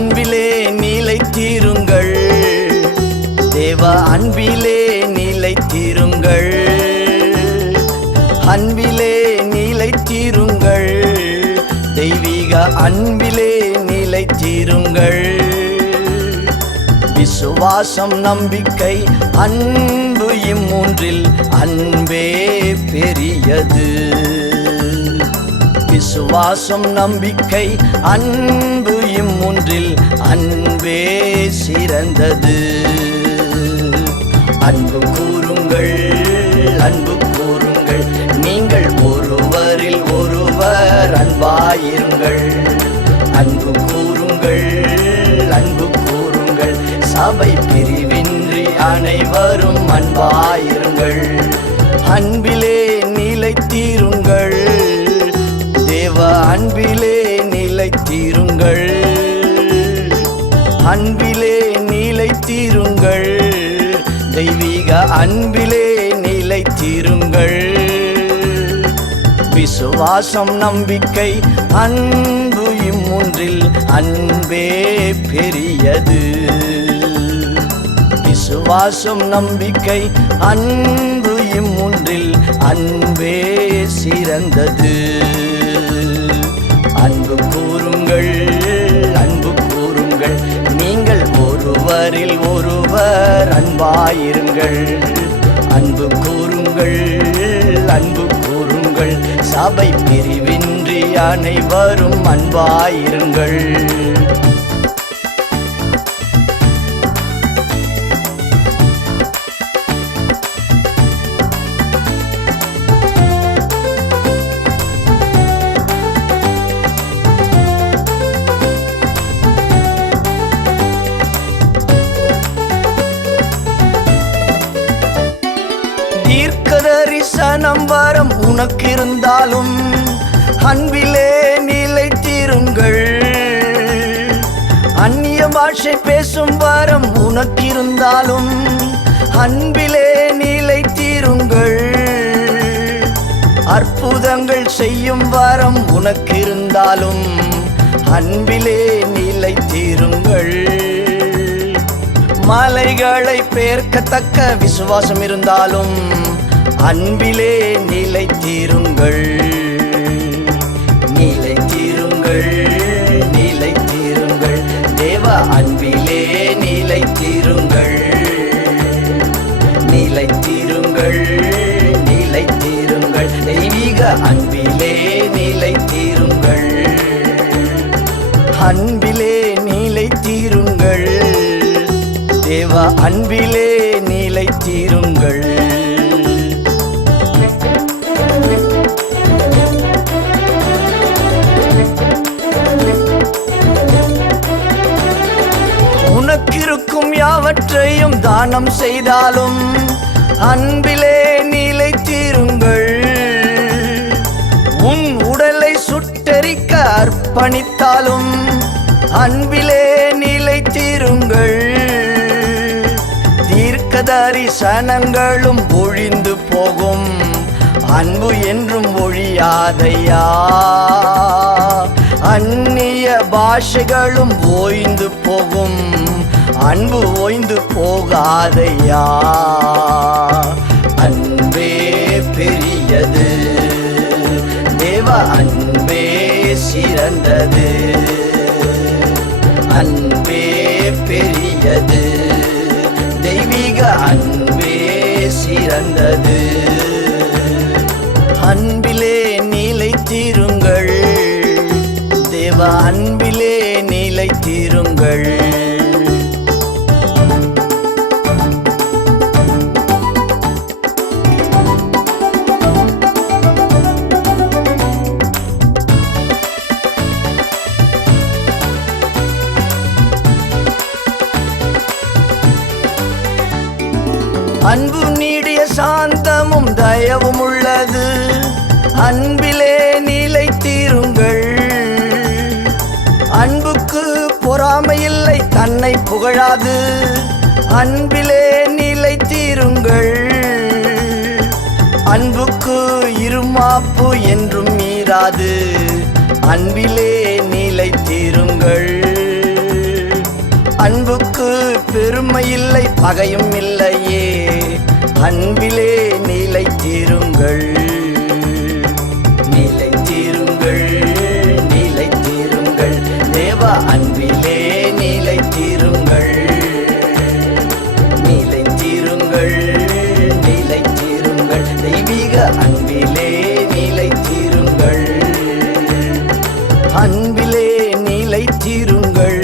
அன்பிலே நிலைத்திருங்கள். தேவ அன்பிலே நிலைத்திருங்கள். அன்பிலே நிலைத்திருங்கள். தெய்வீக அன்பிலே நிலைத்திருங்கள். விசுவாசம், நம்பிக்கை, அன்பு இம்மூன்றில் அன்பே பெரியது. விசுவாசம், நம்பிக்கை, அன்பு இம்மூன்றில் அன்பே சிறந்தது. அன்பு கூறுங்கள், அன்பு கூறுங்கள். நீங்கள் ஒருவரில் ஒருவர் அன்பாயிருங்கள். அன்பு கூறுங்கள், அன்பு கூறுங்கள். சபை பிரிவின்றி அனைவரும் அன்பாயிருங்கள். அன்பிலே நிலைத்திருங்கள். தேவ அன்பிலே நிலைத்திருங்கள். அன்பிலே நிலைத்திருங்கள். தெய்வீக அன்பிலே நிலைத்திருங்கள். விசுவாசம், நம்பிக்கை, அன்பு இம்மூன்றில் அன்பே பெரியது. விசுவாசம், நம்பிக்கை, அன்பு இம்மூன்றில் அன்பே சிறந்தது. அன்பு கூறுங்கள், அன்பு கூறுங்கள். நீங்கள் ஒருவரில் ஒருவர் அன்பாயிருங்கள். அன்பு கூறுங்கள், அன்பு கூறுங்கள். சபை பிரிவின்றி அனைவரும் அன்பாயிருங்கள். தீர்க்கதரிசனம் வரம் உனக்கிருந்தாலும் அன்பிலே நிலைத்திருங்கள். அந்நிய பாஷை பேசும் வரம் உனக்கிருந்தாலும் அன்பிலே நிலைத்திருங்கள். அற்புதங்கள் செய்யும் வரம் உனக்கிருந்தாலும் அன்பிலே நிலைத்திருங்கள். மலைகளை பெயர்க்கத்தக்க விசுவாசம் இருந்தாலும் அன்பிலே நிலைத்திருங்கள். நிலைத்திருங்கள், நிலைத்திருங்கள். தேவ அன்பிலே நிலைத்திருங்கள். நிலைத்திருங்கள், நிலைத்திருங்கள். தெய்வீக அன்பிலே நிலைத்திருங்கள். அன்பிலே நிலைத்திருங்கள். தேவ அன்பிலே நிலைத்திருங்கள். உனக்கிருக்கும் யாவற்றையும் தானம் செய்தாலும் அன்பிலே நிலைத்திருங்கள். உன் உடலை சுட்டெரிக்க அர்ப்பணித்தாலும் அன்பிலே நிலைத்திருங்கள். தரிசனங்களும் ஒழிந்து போகும், அன்பு என்றும் ஒழியாதையா. அந்நிய பாஷைகளும் ஓய்ந்து போகும், அன்பு ஓய்ந்து போகாதையா. அன்பே பெரியது, தேவ அன்பே சிறந்தது. அன்பே பெரியது, தெய்வீக அன்பே சிறந்தது. அன்பிலே நிலைத்திருங்கள். தேவ அன்பிலே நிலைத்திருங்கள். அன்பு நீடிய சாந்தமும் தயவும் உள்ளது, அன்பிலே நிலைத்திருங்கள். அன்புக்கு பொறாமையில்லை, தன்னை புகழாது, அன்பிலே நிலைத்திருங்கள். அன்புக்கு இருமாப்பு என்றும் மீறாது, அன்பிலே நிலைத்திருங்கள். அன்புக்கு பெருமை இல்லை, பகையும் இல்லையே. அன்பிலே நிலைத்திருங்கள், நிலைத்திருங்கள், நிலைத்திருங்கள். தேவ அன்பிலே நிலைத்திருங்கள், நிலைத்திருங்கள், நிலைத்திருங்கள். தெய்வீக அன்பிலே நிலைத்திருங்கள், அன்பிலே நிலைத்திருங்கள்.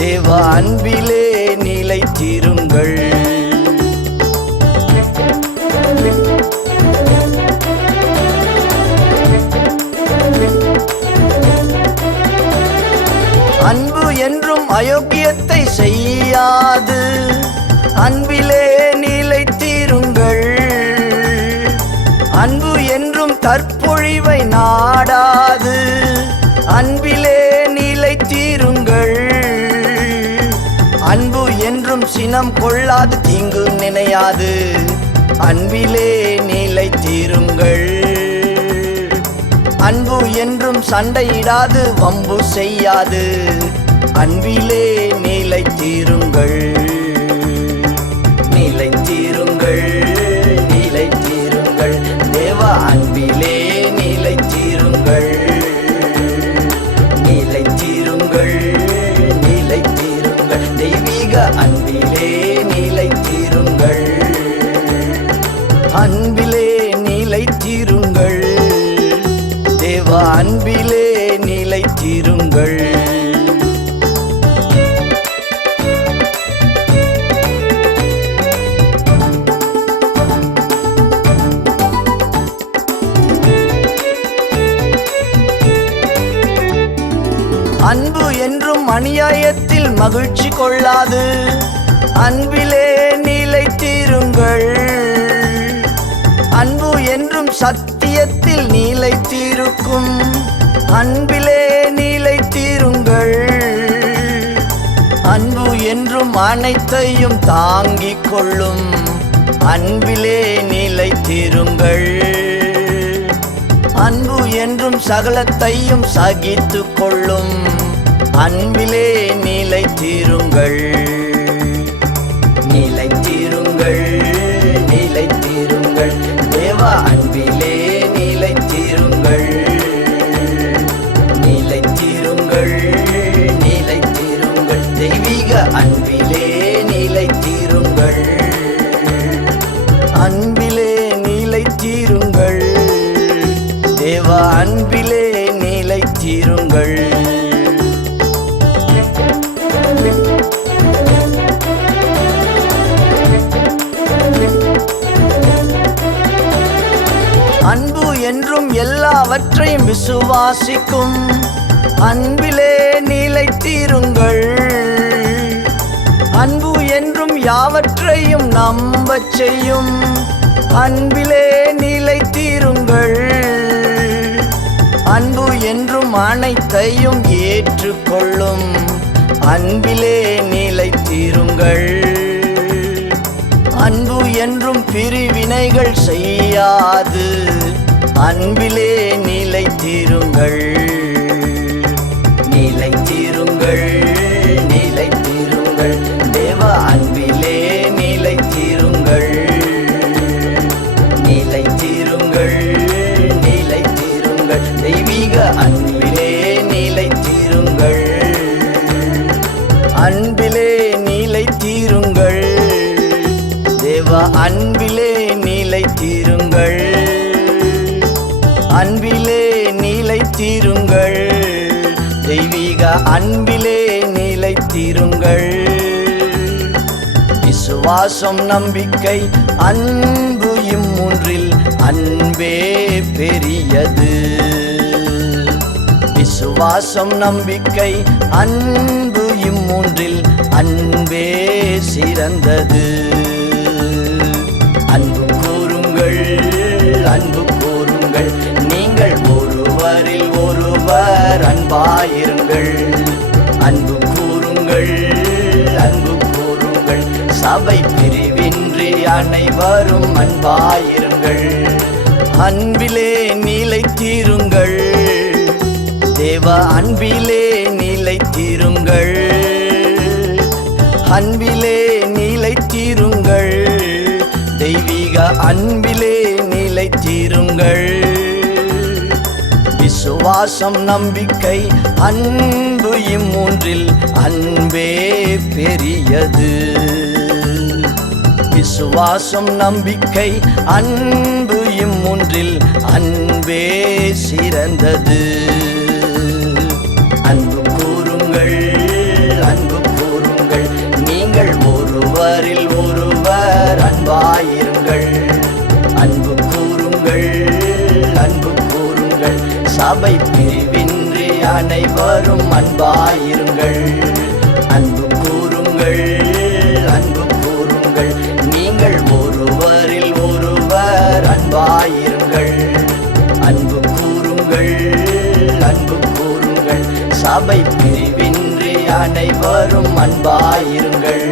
தேவ அன்பிலே நிலைத்திருங்கள். அன்பு என்றும் அயோக்கியத்தை செய்யாது, அன்பிலே நிலைத்திருங்கள். அன்பு என்றும் தற்பொழிவை நாடாது, அன்பிலே நிலைத்திருங்கள். அன்பு என்றும் சினம் கொள்ளாது, தீங்கு நினையாது, அன்பிலே நிலைத்திருங்கள். அன்பு என்றும் சண்டையிடாது, வம்பு செய்யாது, அன்பிலே நிலைத்திருங்கள், நிலைத்திருங்கள், நிலைத்திருங்கள். தேவ அன்பிலே நிலைத்திருங்கள், நிலைத்திருங்கள், நிலைத்திருங்கள். தெய்வீக அன்பிலே நிலைத்திருங்கள், அன்பிலே நிலைத்திருங்கள். தேவ அன்பிலே நிலைத்திருங்கள். அன்பு என்றும் அநியாயத்தில் மகிழ்ச்சி கொள்ளாது, அன்பிலே நிலைத்திருங்கள். அன்பு என்றும் சத்தியத்தில் நிலைத்திருக்கும், அன்பிலே நிலைத்திருங்கள். அன்பு என்றும் அனைத்தையும் தாங்கிக் கொள்ளும், அன்பிலே நிலைத்திருங்கள். அன்பு என்றும் சகலத்தையும் சகித்து கொள்ளும், அன்பிலே நிலைத்திருங்கள், நிலைத்திருங்கள், நிலைத்திருங்கள். தேவ அன்பிலே நிலைத்திருங்கள், நிலைத்திருங்கள், நிலைத்திருங்கள். தெய்வீக அன்பிலே நிலைத்திருங்கள், அன்பிலே நிலைத்திருங்கள். தேவ அன்பிலே நிலைத்திருங்கள். அன்பு என்றும் எல்லாவற்றையும் விசுவாசிக்கும், அன்பிலே நிலைத்திருங்கள். அன்பு என்றும் யாவற்றையும் நம்பச் செய்யும், அன்பிலே நிலைத்திருங்கள். அன்பு என்றும் அனைத்தையும் ஏற்றுக்கொள்ளும், அன்பிலே நிலைத்திருங்கள். அன்பு என்றும் பிரிவினைகள் செய்யாது, அன்பிலே நிலைத்திருங்கள், நிலைத்திருங்கள், நிலைத்திருங்கள். தேவ அன்பிலே நிலைத்திருங்கள், நிலைத்திருங்கள், நிலைத்திருங்கள். தெய்வீக அன்பிலே நிலைத்திருங்கள், அன்பிலே நிலைத்திருங்கள். தேவ அன்பிலே நிலைத்திருங்கள், அன்பிலே நிலைத்திருங்கள். தெய்வீக அன்பிலே நிலைத்திருங்கள். விசுவாசம், நம்பிக்கை, அன்பு இம்மூன்றில் அன்பே பெரியது. விசுவாசம், நம்பிக்கை, அன்பு இம்மூன்றில் அன்பே சிறந்தது. அன்பு கூறுங்கள், அன்பு கூறுங்கள். நீங்கள் ஒருவரில் ஒருவர் அன்பாயிருங்கள். அன்பு கூறுங்கள், அன்பு கூறுங்கள். சபை பிரிவின்றி அனைவரும் அன்பாயிருங்கள். அன்பிலே நிலைத்திருங்கள், தேவ அன்பிலே நிலைத்திருங்கள். அன்பிலே நிலைத்திருங்கள், தெய்வீக அன்பிலே நிலைத்திருங்கள். விசுவாசம், நம்பிக்கை, அன்பு இம்மூன்றில் அன்பே பெரியது. விசுவாசம், நம்பிக்கை, அன்பு இம்மூன்றில் அன்பே சிறந்தது. அன்பு கூறுங்கள், அன்பு கூறுங்கள், நீங்கள் ஒருவரில் ஒருவர் அன்பாயிருங்கள். அன்பு கூறுங்கள், அன்பு கூறுங்கள், சபை பிரிவின்றி அனைவரும் அன்பாயிருங்கள். அன்பு கூறுங்கள், அன்பு கூறுங்கள், நீங்கள் ஒருவரில் ஒருவர் அன்பாயிருங்கள். அன்பு கூறுங்கள், அன்பு கூறுங்கள், சபை பிரிவின்றி அனைவரும் அன்பாயிருங்கள்.